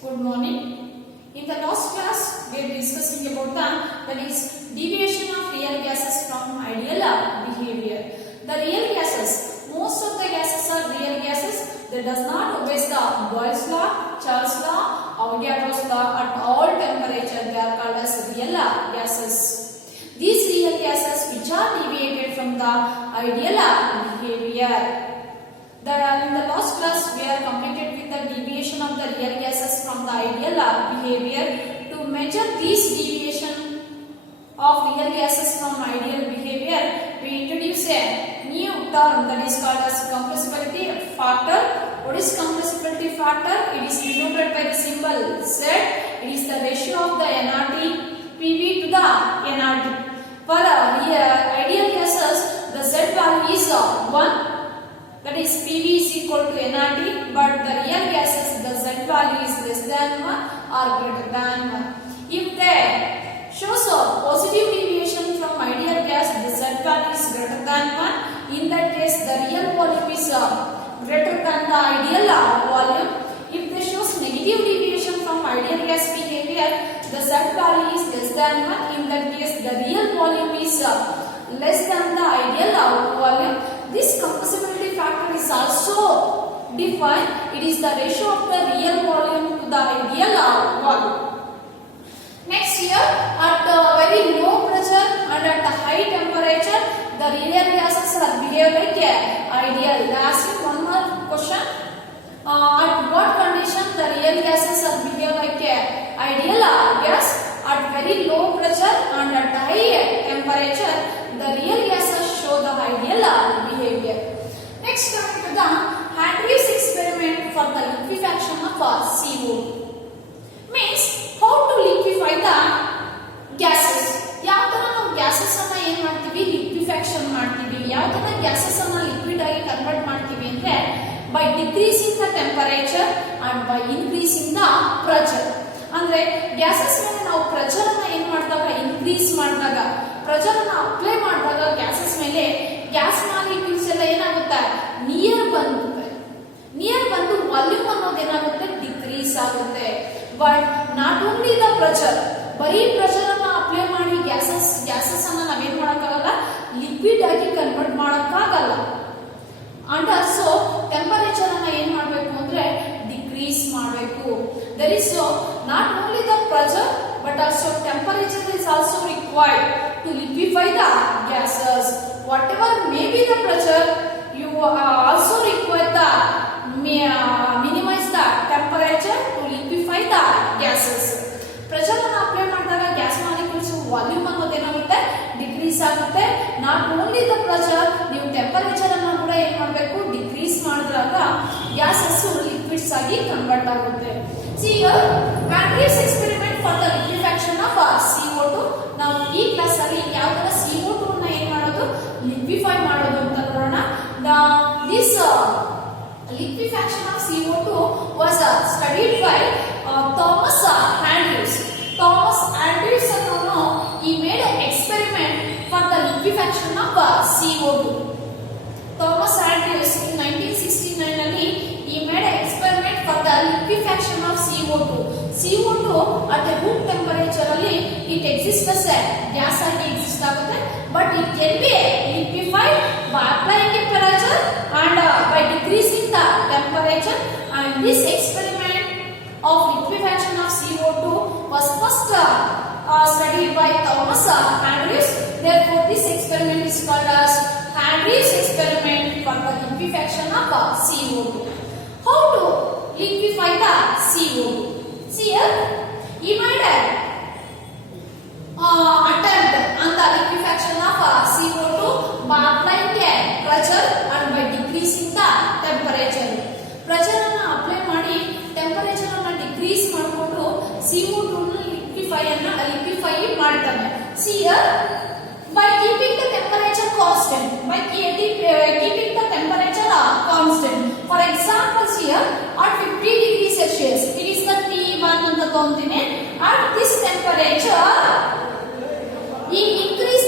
Good morning. In the last class, we are discussing about that is deviation of real gases from ideal behavior. The real gases, most of the gases are real gases. They does not obey the Boyle's law, Charles law, Avogadro's law. At all temperature, they are called as real gases. These real gases which are deviated from the ideal behavior. In the last class, we are completed with the deviation of the real gases from the ideal behavior. To measure these deviation of real gases from ideal behavior, we introduce a new term that is called as compressibility factor. What is compressibility factor? It is denoted by the symbol Z. It is the ratio of the nRT PV to the nRT. For ideal gases, the Z value is 1. That is PV is equal to nRT, but the real gases, the Z value is less than 1 or greater than 1. If they shows a positive deviation from ideal gas, the Z value is greater than 1. In that case, the real volume is greater than the ideal volume. If they shows negative deviation from ideal gas behavior, the Z value is less than 1. In that case, the real volume is less than the ideal volume. This compressibility factor is also defined. It is the ratio of the real volume to the ideal volume. Next here, at very low pressure and at a high temperature, the real gases are behave like ideal. They ask you one more question. At what condition the real gases are behave like ideal gas? At very low pressure and at high temperature, the real gases show the ideal behavior. Next, coming to the Hargreaves experiment for the liquefaction of CO2. Means how to liquefy the gases. ಯಾವ ತರ ನಾವು gases ಅನ್ನ ಏನು ಮಾಡ್ತೀವಿ liquefaction ಮಾಡ್ತೀವಿ. ಯಾವ ತರ gases ಅನ್ನ liquid ಆಗಿ ಕನ್ವರ್ಟ್ ಮಾಡ್ತೀವಿ ಅಂದ್ರೆ by decreasing the temperature and by increasing the pressure. ಅಂದ್ರೆ gases ಮೇಲೆ ನಾವು pressure ಅನ್ನ ಏನು ಮಾಡಿದಾಗ increase ಮಾಡಿದಾಗ pressure ಅನ್ನ ಅಪ್ಲೈ ಮಾಡಿದಾಗ gases ಮೇಲೆ ಗ್ಯಾಸ್ ಮಾಲಿಕ್ಯೂಲ್ಸ್ ಎಲ್ಲ ಏನಾಗುತ್ತೆ ನಿಯರ್ ಬಂದು ವಾಲ್ಯೂಮ್ ಅನ್ನೋದು ಏನಾಗುತ್ತೆ ಡಿಕ್ರೀಸ್ ಆಗುತ್ತೆ. But not only the pressure, ಬರೀ ಪ್ರೆಷರ್ ಅನ್ನ ಅಪ್ಲೈ ಮಾಡಿ ಗ್ಯಾಸಸ್ ಅನ್ನ ನಾವೇನ್ ಮಾಡಕ್ಕಾಗಲ್ಲ, ಲಿಕ್ವಿಡ್ ಆಗಿ ಕನ್ವರ್ಟ್ ಮಾಡಕ್ಕಾಗಲ್ಲ. ಅಂಡ್ ಸೊ ಟೆಂಪರೇಚರ್ ಅನ್ನ ಏನ್ ಮಾಡಬೇಕು ಅಂದ್ರೆ ಡಿಕ್ರೀಸ್ ಮಾಡಬೇಕು. There is not only the pressure but also temperature is also required to liquefy the gases. Whatever may be the pressure, you also require the minimize the temperature to liquefy the gases. Pressure ಅನ್ನು apply ಮಾಡಿದಾಗ gas molecules volume ಅನ್ನೋದು ಏನಾಗುತ್ತೆ decrease ಆಗುತ್ತೆ. Not only the pressure, ನೀವು temperature ಅನ್ನು ಕೂಡ ಏನ್ ಮಾಡಬೇಕು ಡಿಕ್ರೀಸ್ ಮಾಡಿದಾಗ ಗ್ಯಾಸಸ್ ಲಿಕ್ವಿಡ್ಸ್ ಆಗಿ ಕನ್ವರ್ಟ್ ಆಗುತ್ತೆ. See here, Hargreaves experiment for the liquefaction of CO2. ನಾವು ಈ ಕ್ಲಾಸ್ ಅಲ್ಲಿ ಯಾವ ತರ CO2 ಅನ್ನು ಏನು ಮಾಡೋದು ಲಿಕ್ವಿಫೈ ಮಾಡೋದು ಅಂತ ನೋಡೋಣ. This liquefaction of CO2 was studied by Thomas Hargreaves. Thomas Hargreaves ಅನ್ನೋನು he made an experiment for the liquefaction of CO2. Thomas Hargreaves in 1969 ನಲ್ಲಿ he made an experiment for the liquefaction of CO2. CO2 at a room temperature ಅಲ್ಲಿ it exists as a gas ಆಗಿ exist ಆಗುತ್ತೆ, but it can be liquefied by applying a pressure and by decreasing the temperature. And this experiment of liquefaction of CO2 was first studied by Thomas Hargreaves. Therefore, this experiment is called as Hargreaves experiment for the liquefaction of CO2. How to liquefy the CO2? See here, he made an attempt on the liquefaction of CO2 by applying a pressure and by decreasing the temperature. Pressure ಅನ್ನು apply ಮಾಡಿ temperature ಅನ್ನು decrease ಮಾಡಿಕೊಂಡು CO2 ನ liquefy ಮಾಡ್ತಾನೆ. See here, by keeping the temperature constant, keeping the temperature constant. For example, here at 50 degrees Celsius, it is the T1 ಅಂತ ತಗೊಂತೀನಿ. At this temperature, he increase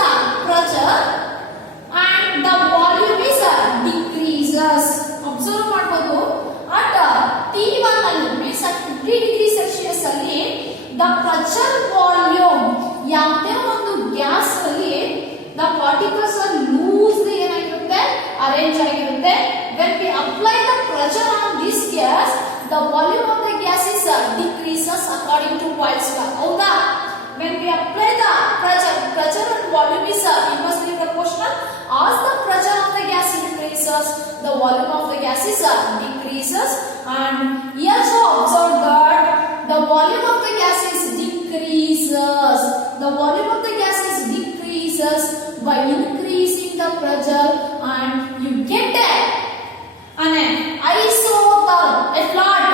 the pressure. And the volume is decreases. Observe ಮಾಡಬಹುದು. At pressure volume ಯಾವುದೇ ಒಂದು gas ಅಲ್ಲಿ the particles are loosely ಏನಾಗಿರುತ್ತೆ arrange ಆಗಿರುತ್ತೆ. when we apply the pressure on this gas the volume of the gas is decreases according to Boyle's law. ಹೌದಾ? when we apply the pressure and volume is inversely proportional. as the pressure of the gas increases the volume of the gas is decreases. And he also observed that the volume of the gas is decreases. The volume of the gas is decreases by increasing the pressure, and you get an isotherm, a flat.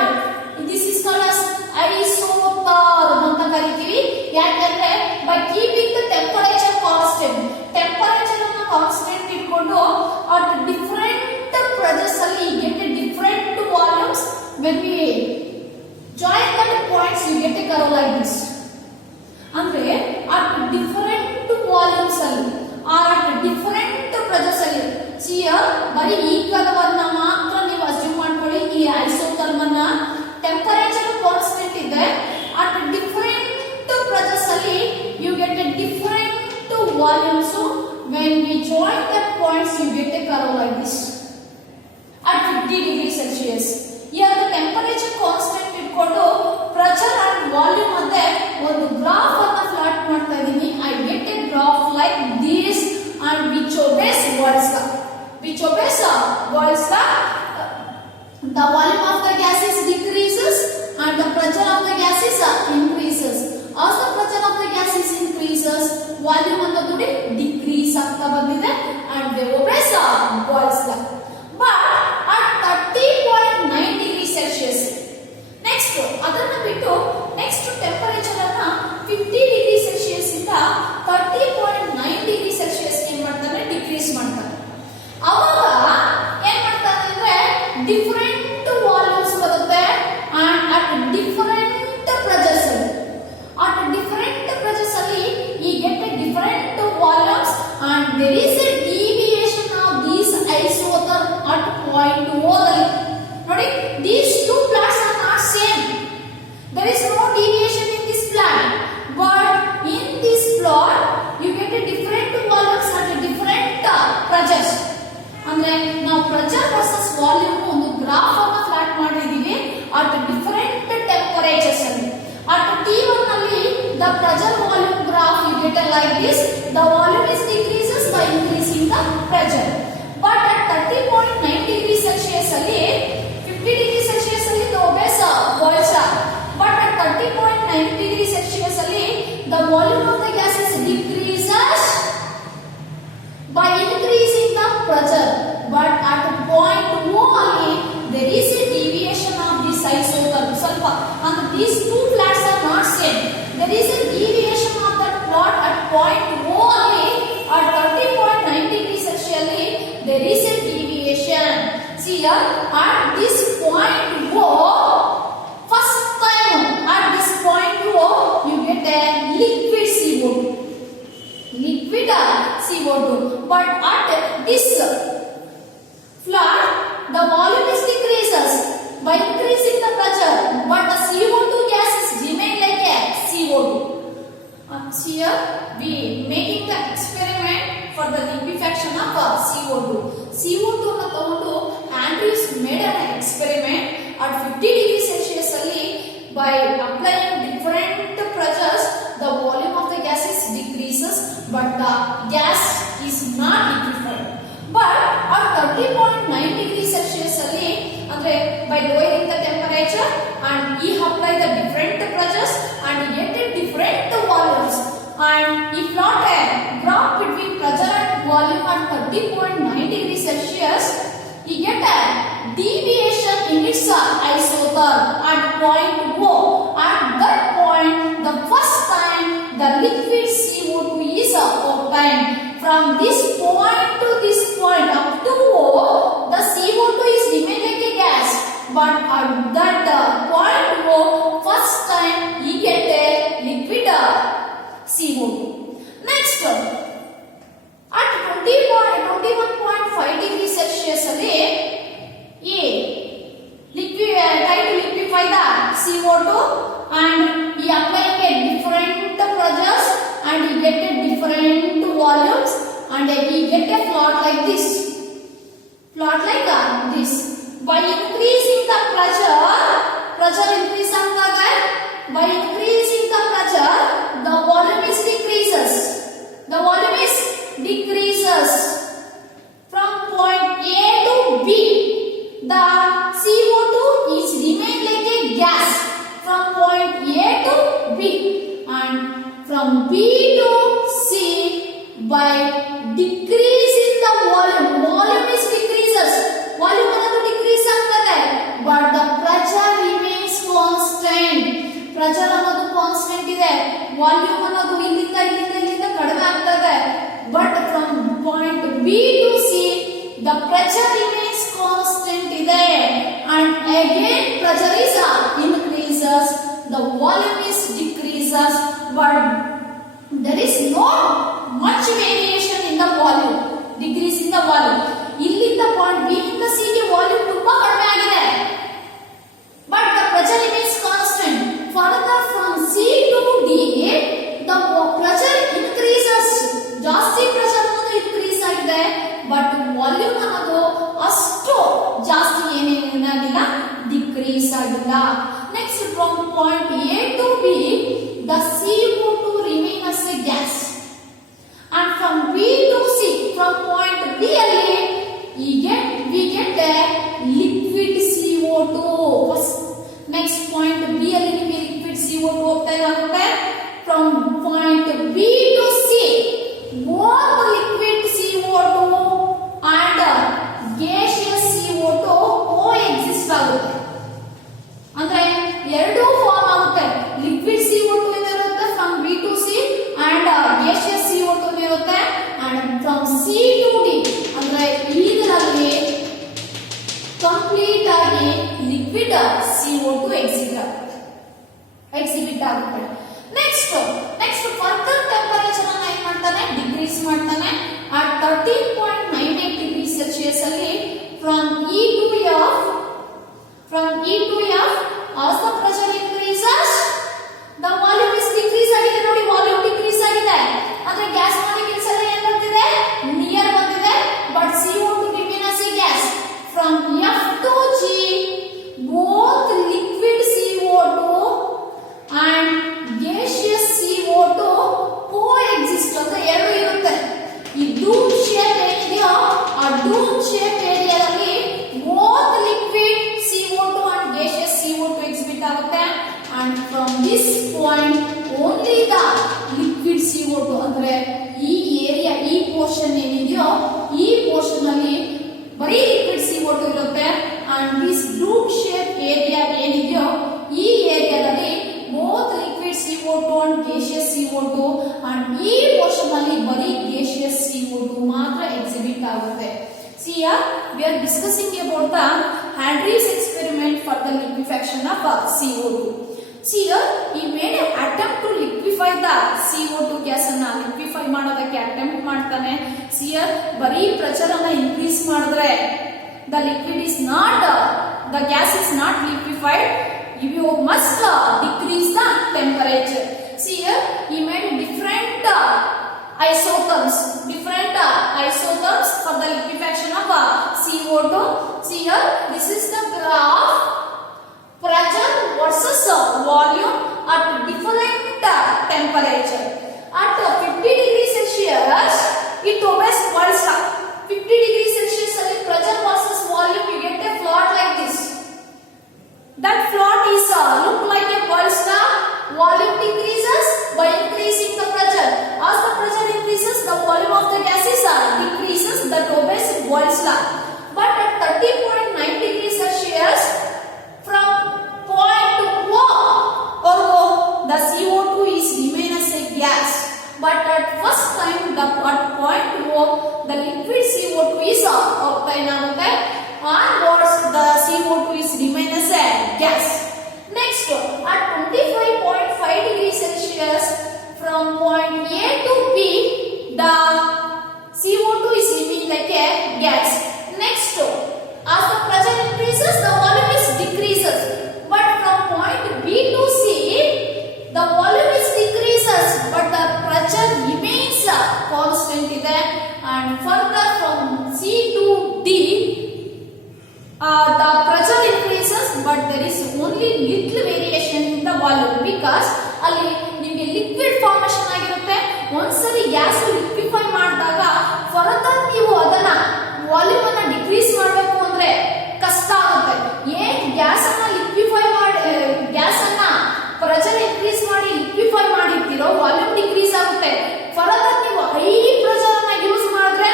This is called as isotherm ಅಂತ ಕರೀತೀವಿ. ಯಾಕಂದ್ರೆ by keeping the temperature constant, temperature ಅನ್ನು constant ಇಟ್ಕೊಂಡು at different pressures ಅಲ್ಲಿ get a different volumes. when we join that points you get a curve like this. ಅಂದ್ರೆ at different volumes ಅಲ್ಲಿ or at different pressures ಅಲ್ಲಿ here ಬರೀ ಈ ಕರ್ವನ್ನ ಮಾತ್ರ ನೀವು ಅಸ್ಯೂಮ್ ಮಾಡ್ಕೊಳ್ಳಿ. ಈ ಐಸೋಥರ್ಮ್ ಅನ್ನ ಟೆಂಪರೇಚರ್ ಕಾನ್ಸ್ಟೆಂಟ್ ಇದೆ. at different pressures ಅಲ್ಲಿ you get a different volumes. So when we join that points you get a curve like this at 50 degrees Celsius. here the temperature constant ಇಟ್ಕೊಂಡು pressure and volume ಮತ್ತೆ ಒಂದು graph ಅನ್ನು plot ಮಾಡ್ತಾ ಇದೀನಿ. I get a graph like this and which obeys Boyle's law. which obeys Boyle's law. the volume of the gas is decreases and the pressure of the gas is increases. as the pressure of the gas is increases volume ಅನ್ನೋದು decrease ಆಗ್ತಾ ಬಂದಿದೆ and they obeys Boyle's law. but at 30.9 degrees Celsius next ಅದನ್ನ ಬಿಟ್ಟು next temperature ಅನ್ನ 50 degrees Celsius ಇಂದ 30.9 degrees Celsius ಏನ್ ಮಾಡ್ತಾನೆ decrease ಮಾಡ್ತಾನೆ. ಅವಾಗ ಏನ್ ಮಾಡ್ತಾನೆ ಅಂದ್ರೆ ಡಿಫರೆಂಟ್ ವಾಲ್ಯೂಮ್ಸ್ ಬರುತ್ತೆ and at different pressures ಅಲ್ಲಿ at different pressures ಅಲ್ಲಿ you get a different volumes and there is a deviation of these isotherm at point O ಅಲ್ಲಿ ನೋಡಿ. these two plots are not same. there is no deviation in this plot, but in this plot you get a different volumes at a different pressures. ಅಂದ್ರೆ ನಾವು pressure versus volume ಒಂದು graph ಅನ್ನು plot ಮಾಡಿದೀವಿ at different temperatures ಅಲ್ಲಿ. at T1 ಅಲ್ಲಿ the pressure volume graph you get like this. the volume is decreases by increasing the pressure. but at 30.9 degrees Celsius ಅಲ್ಲಿ 50 degrees Celsius ಅಲ್ಲಿ the obeys Boyle's law. but at 30.9 degrees Celsius ಅಲ್ಲಿ the volume of the gas is decreases by increasing the pressure. but at point O ಅಲ್ಲಿ there is a deviation of this isotherm ಸ್ವಲ್ಪ and these two plots are not same. there is a deviation of that plot at point O ಅಲ್ಲಿ at 30.9 degrees Celsius ಅಲ್ಲಿ there is a deviation. see here at this point O first time at this point O you get a liquid CO2. liquid CO2. but at this plot the volume is decreases by increasing the pressure, but the CO2 gas is remain like a CO2. here we making the experiment for the liquefaction of CO2. CO2 na ತಗೊಂಡು Andrews made an experiment at 50 degrees Celsius ಅಲ್ಲಿ by applying different pressures the volume of the gas is decreases but the gas is not liquefied. but at 30.9 degrees Celsius ಅಲ್ಲಿ ಅಂದ್ರೆ by lowering the temperature and he apply the different pressures and get a different volumes and he plot a graph between pressure and volume at 30.9 degrees Celsius. he get a deviation in its isotherm at point O. at that point the first time the liquid CO2 is obtained. from this point to this point up to O the CO2 is remain like a gas, but at that point O first time we get a liquid CO2. next at 21.5 degrees Celsius ಅಲ್ಲಿ A liquid try to liquefy the CO2 and we applying a get a different volumes and we get a plot like this. Plot like this. By increasing the pressure increase agtade. By increasing the pressure, the volume is decreases. The volume is decreases from point A to B. The CO2 is remain like a gas from point A to B, and from B to C. By decreasing the volume is decreases. Volume another decrease agtade, but the pressure remains constant. Pressure another constant ide. Volume another illinda kadime agtade, but from point B to C the pressure remains constant ide, and again pressure is increases, the volume is decreases, but there is no much variation in the volume, decrease in the volume. Illinda point B ಇಂದ C ಗೆ volume ತುಂಬಾ ಕಡಿಮೆ ಆಗಿದೆ, but the pressure remains constant. Further from C to D the pressure increases. ಜಾಸ್ತಿ pressure ಅನ್ನೋದು increase ಆಗಿದೆ, but volume ಅನ್ನೋದು ಅಷ್ಟು ಜಾಸ್ತಿ ಏನಾಗಿಲ್ಲ, decrease ಆಗಿಲ್ಲ. Next from point A to B the CO2 remain as a gas, and from B to C, from point B ಅಲ್ಲಿ we get a liquid CO2. Next point B ಅಲ್ಲಿ ನಿಮಗೆ liquid CO2 ಹೋಗ್ತಾ ಇದೆ. From point B to C both liquid CO2 and gaseous CO2 coexist ಆಗುತ್ತೆ. ಅಂದ್ರೆ ಎರಡು form ಆಗುತ್ತೆ. liquid CO2 ಇರುತ್ತೆ from B to C and gaseous CO2 ಇರುತ್ತೆ, and from C to D ಅಂದ್ರೆ ಇದರಲ್ಲಿ ಕಂಪ್ಲೀಟ್ ಆಗಿ liquid CO2 exhibit ಆಗುತ್ತೆ. ನೆಕ್ಸ್ಟ್ ಫರ್ದರ್ ಟೆಂಪರೇಚರ್ ಅನ್ನು ಏನು ಮಾಡ್ತಾನೆ, ಡಿಕ್ರೀಸ್ ಮಾಡ್ತಾನೆ. at 13.98 ಡಿಗ್ರಿ ಸೆಲ್ಸಿಯಸ್ ಅಲ್ಲಿ from E to F as the pressure increases the volume is decrease ಆಗಿದೆ. ನೋಡಿ ವಾಲ್ಯೂಮ್ ಡಿಕ್ರೀಸ್ ಆಗಿದೆ, ಅಂದ್ರೆ ಗ್ಯಾಸ್ ಮಾಲಿಕ್ಯೂಲ್ಸ್ ಎಲ್ಲ ಏನು ಬರ್ತಿದೆ, ನಿಯರ್ ಬಂದಿದೆ, but CO2 remain as a gas. from F to G both liquid CO2 and gaseous CO2 coexist. ಅಂದ್ರೆ ಎರಡು ಇರುತ್ತೆ. ಈ ಡೂಮ್ ಶೇಪ್ ಏನಿದೆಯೋ ಆ ಡೂಮ್ ಶೇಪ್ ಏರಿಯಾದಲ್ಲಿ both liquid CO2 and gaseous CO2 exhibit ಆಗುತ್ತೆ, and from this point only the liquid CO2 ಅಂದ್ರೆ ಈ ಏರಿಯಾ ಈ ಪೋರ್ಷನ್ ಏನಿದೆಯೋ ಈ ಪೋರ್ಷನ್ ಅಲ್ಲಿ ಬರೀ liquid CO2 ಇರುತ್ತೆ, and this dome shape area ಏನಿದೆಯೋ ಈ ಏರಿಯಾದಲ್ಲಿ both liquid CO2 and gaseous CO2, and ಈ ಪೋರ್ಷನ್ ಅಲ್ಲಿ ಬರೀ gaseous CO2 ಮಾತ್ರ ಎಕ್ಸಿಬಿಟ್ ಆಗುತ್ತೆ. See here we are discussing about the Hadrian's experiment for the liquefaction of CO2. See here he made an attempt to liquefy the CO2 gas ಅನ್ನು liquefy ಮಾಡೋದಕ್ಕೆ attempt ಮಾಡ್ತಾನೆ. See here ಬರೀ pressure ಅನ್ನು increase ಮಾಡಿದ್ರೆ the liquid is not the gas is not liquefied, you must decrease the temperature. See here he made different isotherms for the liquefaction of CO2. See here this is the graph pressure versus volume at different temperature. At 50 degrees Celsius it obeys Boyle's law. 50 degrees Celsius ಅಲ್ಲಿ pressure versus volume you get a plot like this. That plot is look like a Boyle's law. Volume decreases by increasing the pressure. As the pressure increases, the volume of the gases decreases. That obeys Boyle's law. But at 30.9 degrees Celsius, the pressure increases but there is only little variation in the volume because ಅಲ್ಲಿ ನಿಮಗೆ liquid formation ಆಗಿರುತ್ತೆ. ಒಂದ್ಸರಿ gas liquefy ಮಾಡಿದಾಗ further ನೀವು ಅದನ್ನ volume ಅನ್ನ decrease ಮಾಡಬೇಕು ಅಂದ್ರೆ ಕಷ್ಟ ಆಗುತ್ತೆ. ಏನ್ ಗ್ಯಾಸ್ ಅನ್ನ ಲಿಕ್ವಿಫೈ ಮಾಡಿ ಗ್ಯಾಸ್ ಅನ್ನ ಪ್ರೆಷರ್ ಇನ್ಕ್ರೀಸ್ ಮಾಡಿ ಲಿಕ್ವಿಫೈ ಮಾಡಿರ್ತೀರೋ ವಾಲ್ಯೂಮ್ ಡಿಕ್ರೀಸ್ ಆಗುತ್ತೆ. ಫರ್ದರ್ ನೀವು ಹೈ ಪ್ರೆಷರ್ ಅನ್ನ ಯೂಸ್ ಮಾಡಿದ್ರೆ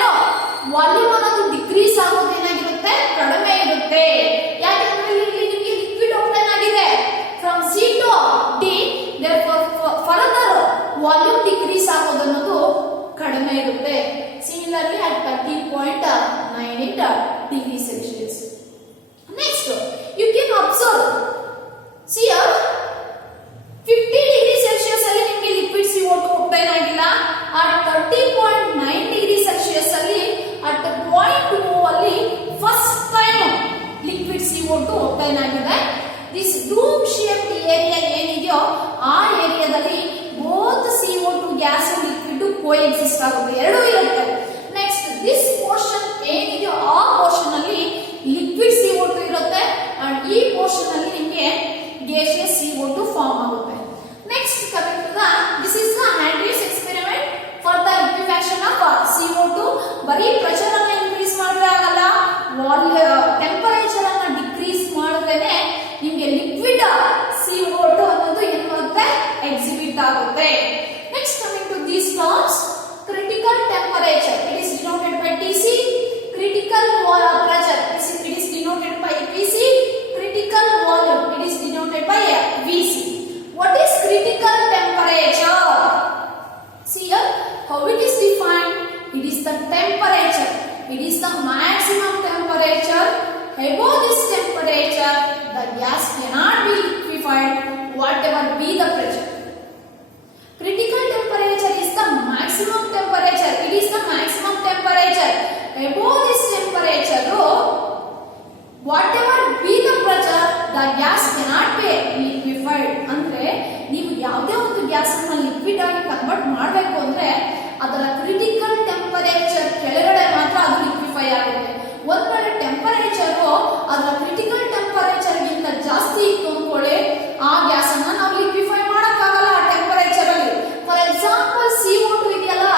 ವಾಲ್ಯೂಮ್ ಅನ್ನೋದು ಡಿಕ್ರೀಸ್ ಆಗೋದು ಏನಾಗಿರುತ್ತೆ, ಕಡಿಮೆ ಇರುತ್ತೆ. ಯಾಕಂದ್ರೆ ಇಲ್ಲಿ ನಿಮಗೆ ಲಿಕ್ವಿಡ್ ಓಪನ್ ಆಗಿದೆ from C to D, further volume decrease ಆಗೋದು ಅನ್ನೋದು ಕಡಿಮೆ ಇರುತ್ತೆ. Similarly at 30.98 degrees Celsius. Next, you can observe. See here, 50 degrees Celsius ಅಲ್ಲಿ ನಿಮಗೆ ಲಿಕ್ವಿಡ್ CO2 obtain ಆಗಿಲ್ಲ. at 30.9 degrees Celsius ಅಲ್ಲಿ at point O ಅಲ್ಲಿ first time liquid CO2 obtain ಆಗಿದೆ. ದಿಸ್ ಡೂಮ್ ಶೇಪ್ಡ್ ಏರಿಯಾ ಏನಿದೆಯೋ ಆ ಏರಿಯಾದಲ್ಲಿ ಬೋತ್ CO2 ಗ್ಯಾಸ್ ಲಿಕ್ವಿಡ್ ಕೋಎಕ್ಸಿಸ್ಟ್ ಆಗುತ್ತೆ, ಎರಡೂ ಇರುತ್ತೆ. ನೆಕ್ಸ್ಟ್ ದಿಸ್ ಪೋರ್ಷನ್ ಏನಿದೆಯೋ ಆ ಪೋರ್ಷನ್ ಅಲ್ಲಿ ಲಿಕ್ವಿಡ್ CO2 ಇರುತ್ತೆ ಅಂಡ್ ಈ ಪೋರ್ಷನ್ ಅಲ್ಲಿ ನಿಮಗೆ ಗ್ಯಾಸಿಯಸ್ CO2 ಫಾರ್ಮ್ ಆಗುತ್ತೆ. Next coming to the this is the Andrews experiment for the liquefaction of CO2. ಬರೀ ಪ್ರೆಷರ್ ಅನ್ನ ಇನ್ಕ್ರೀಸ್ ಮಾಡಿದ್ರೆ ಆಗಲ್ಲ, ಟೆಂಪರೇಚರ್ ಅನ್ನ ಡಿಕ್ರೀಸ್ ಮಾಡಿದ್ರೆ ನಿಮಗೆ ಲಿಕ್ವಿಡ್ CO2 ಅನ್ನೋದು ಏನು ಮಾಡುತ್ತೆ, ಎಕ್ಸಿಬಿಟ್ ಆಗುತ್ತೆ. Next coming to these terms, critical temperature, it is denoted by TC. Critical pressure, it is denoted by PC. Critical volume, it is denoted by VC. What is critical temperature? See here how it is defined. It is the temperature, it is the maximum temperature. Above this temperature the gas cannot be liquefied whatever be the pressure. Critical temperature is the maximum temperature, it is the maximum temperature. Above this temperature whatever be the pressure the gas cannot be liquefied. ಅಂದ್ರೆ ನೀವು ಯಾವುದೇ ಒಂದು gas ಅನ್ನು liquid ಆಗಿ convert ಮಾಡಬೇಕು ಅಂದ್ರೆ ಅದರ critical temperature ಕೆಳಗಡೆ ಮಾತ್ರ ಅದು ಲಿಕ್ವಿಫೈ ಆಗುತ್ತೆ. ಒಂದ್ ವೇಳೆ ಟೆಂಪರೇಚರ್ ಅದರ ಕ್ರಿಟಿಕಲ್ ಟೆಂಪರೇಚರ್ ಗಿಂತ ಜಾಸ್ತಿ ಇತ್ತು ಅನ್ಕೊಳ್ಳಿ, ಆ ಗ್ಯಾಸ್ ಅನ್ನ ನಾವು ಲಿಕ್ವಿಫೈ ಮಾಡಕ್ಕಾಗಲ್ಲ ಆ ಟೆಂಪರೇಚರ್ ಅಲ್ಲಿ. ಫಾರ್ ಎಕ್ಸಾಂಪಲ್ CO2 ಇದೆಯಲ್ಲ,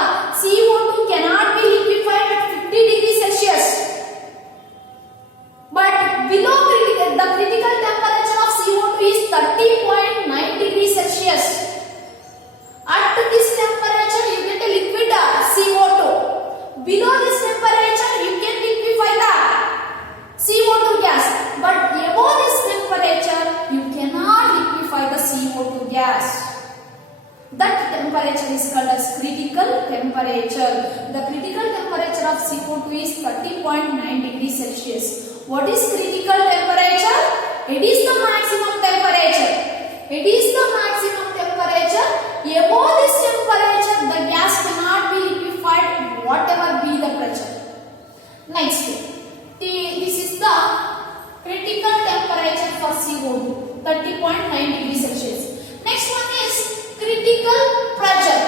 CO2 cannot be liquefied at 50 degrees Celsius. But below the critical temperature of CO2 is 30.9 degrees Celsius. At this temperature you get a liquid CO2. Below this temperature you can liquefy the CO2 gas. But above this temperature you cannot liquefy the CO2 gas. That temperature is called as critical temperature. The critical temperature of CO2 is 30.9 degrees Celsius. What is critical temperature? It is the maximum temperature. It is the maximum temperature. Above this temperature the gas cannot be liquefied whatever be the pressure. Next, this is the critical temperature for CO2, 30.9 degrees Celsius. Next one is critical pressure.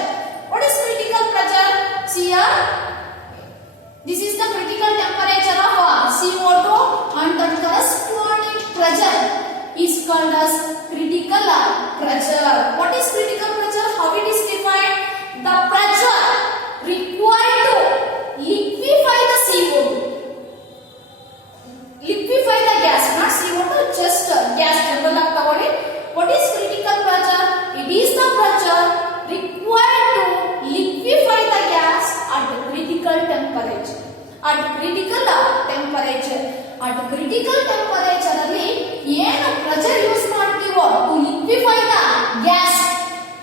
What is critical pressure? See here, this is the critical temperature of CO2 and the corresponding pressure is called as critical pressure. What is critical pressure? How it is defined? The pressure required to liquefy the CO2. Liquefy the gas, not CO2, just gas general ಆಗಿ ತಗೊಳ್ಳಿ. What is critical pressure? It is the pressure required to liquefy the gas at critical temperature. At critical temperature. At critical temperature ಅಲ್ಲಿ ಏನು pressure use ಮಾಡ್ತೀವೋ to liquefy the gas,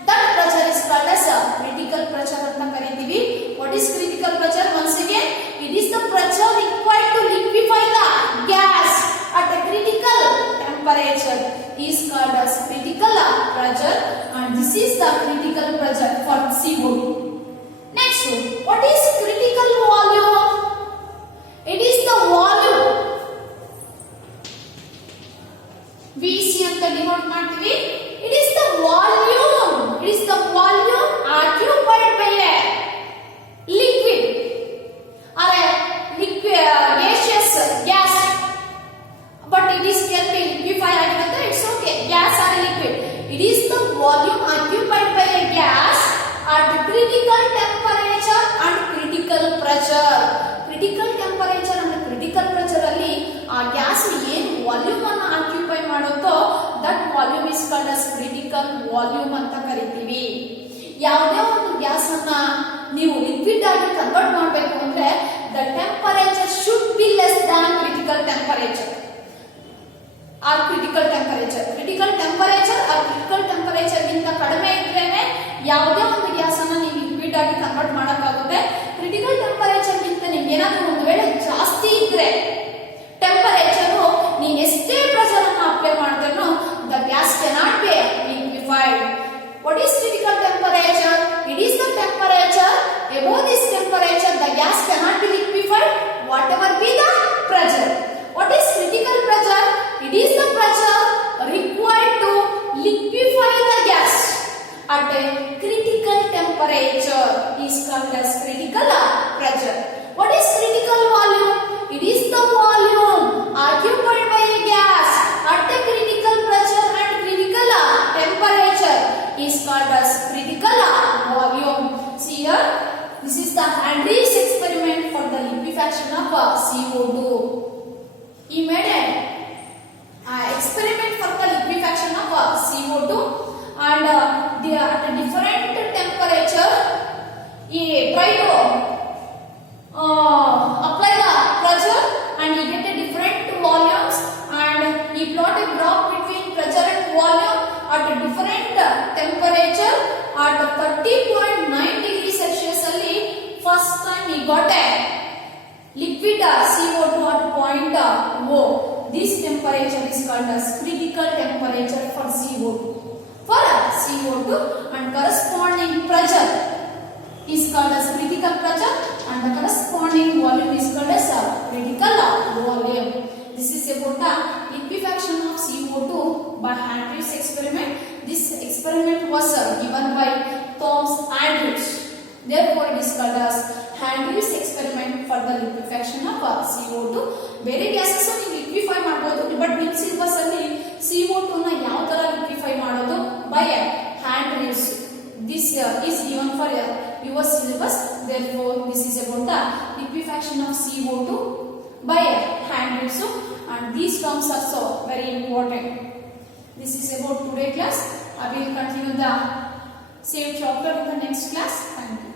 that pressure is called as critical pressure ಅಂತ ಕರೀತೀವಿ. What is critical pressure? Once again, it is the pressure required to liquefy the gas at a critical temperature is called as critical pressure, and this is the critical pressure for CO2. Next, what is critical volume? It is the volume. VC ಅಂತ denote ಮಾಡ್ತೀವಿ. It is the volume. It is the volume occupied by a liquid or a liquid gaseous gas it is can be liquefy ಆಗಿರುತ್ತೆ. It's okay. Gas or liquid. It is the volume occupied by a gas at critical temperature and critical pressure. Critical temperature and critical pressure ಅಲ್ಲಿ ಆ gas ಏನು volume ಅನ್ನು occupy ಮಾಡುತ್ತೋ that volume is called as critical volume ಅಂತ ಕರಿತೀವಿ. ಯಾವುದೇ ಒಂದು gas ಅನ್ನ ನೀವು ಲಿಕ್ವಿಡ್ ಆಗಿ ಕನ್ವರ್ಟ್ ಮಾಡಬೇಕು ಅಂದ್ರೆ the temperature should be less than critical temperature or critical temperature. Critical temperature or critical temperature ಗಿಂತ ಕಡಿಮೆ ಇದ್ರೇನೆ ಯಾವುದೇ ಒಂದು ಗ್ಯಾಸ್ ಅನ್ನ ನೀವು ಲಿಕ್ವಿಡ್ ಆಗಿ ಕನ್ವರ್ಟ್ ಮಾಡಕ್ಕಾಗುತ್ತೆ. ಕ್ರಿಟಿಕಲ್ ಟೆಂಪರೇಚರ್ ಗಿಂತ ನಿಮ್ಗೆ ಏನಾದ್ರೂ ಒಂದು ವೇಳೆ ಜಾಸ್ತಿ ಇದ್ರೆ ಟೆಂಪರೇಚರ್ ನೀನ್ ಎಷ್ಟೇ ಪ್ರೆಷರ್ ಅನ್ನು ಅಪ್ಲೈ ಮಾಡಿದ್ರೂ the gas cannot be liquefied. What is critical temperature? It is the temperature above this temperature the gas cannot be liquefied whatever be the pressure. What is critical pressure? It is the pressure required to liquefy the gas at a critical temperature is called as critical pressure. What is critical volume? It is the volume occupied by a gas at a critical pressure and critical temperature is called as critical volume. See here, this is the Andrews experiment for the liquefaction of CO2. He made an experiment for the liquefaction of CO2 and they are at a different temperature. He tried to apply the pressure and he get a different volumes and he plot a graph between pressure and volume at a different temperature at 30.9 degrees Celsius ಅಲ್ಲಿ first time he got a liquid CO2 at point O. This temperature is called as critical temperature for CO2. For CO2 and corresponding pressure is called as critical pressure and the corresponding volume is called as critical volume. This is about the liquefaction of CO2 by Andrews experiment. This experiment was given by Thomas Andrews. Therefore, it is called as Andrews experiment for the liquefaction of CO2. ಬೇರೆ gases ನೀವು liquefy ಮಾಡಬಹುದು but ನಿಮ್ಮ syllabus ಅಲ್ಲಿ CO2 ನ ಯಾವ ತರ liquefy ಮಾಡೋದು by Andrews. This is given for your syllabus. Therefore, this is about the liquefaction of CO2 by Andrews and these terms are so very important. This is about today class. I will continue the same chapter in the next class. Thank you.